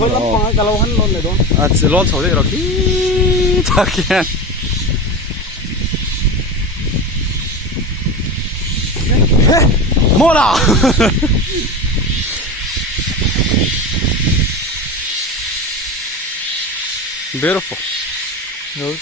Con lắm con cái lâu hắn luôn này đó. À, chỉ lon sầu đấy rồi kí ta kia. Mua nào. Beautiful. Rồi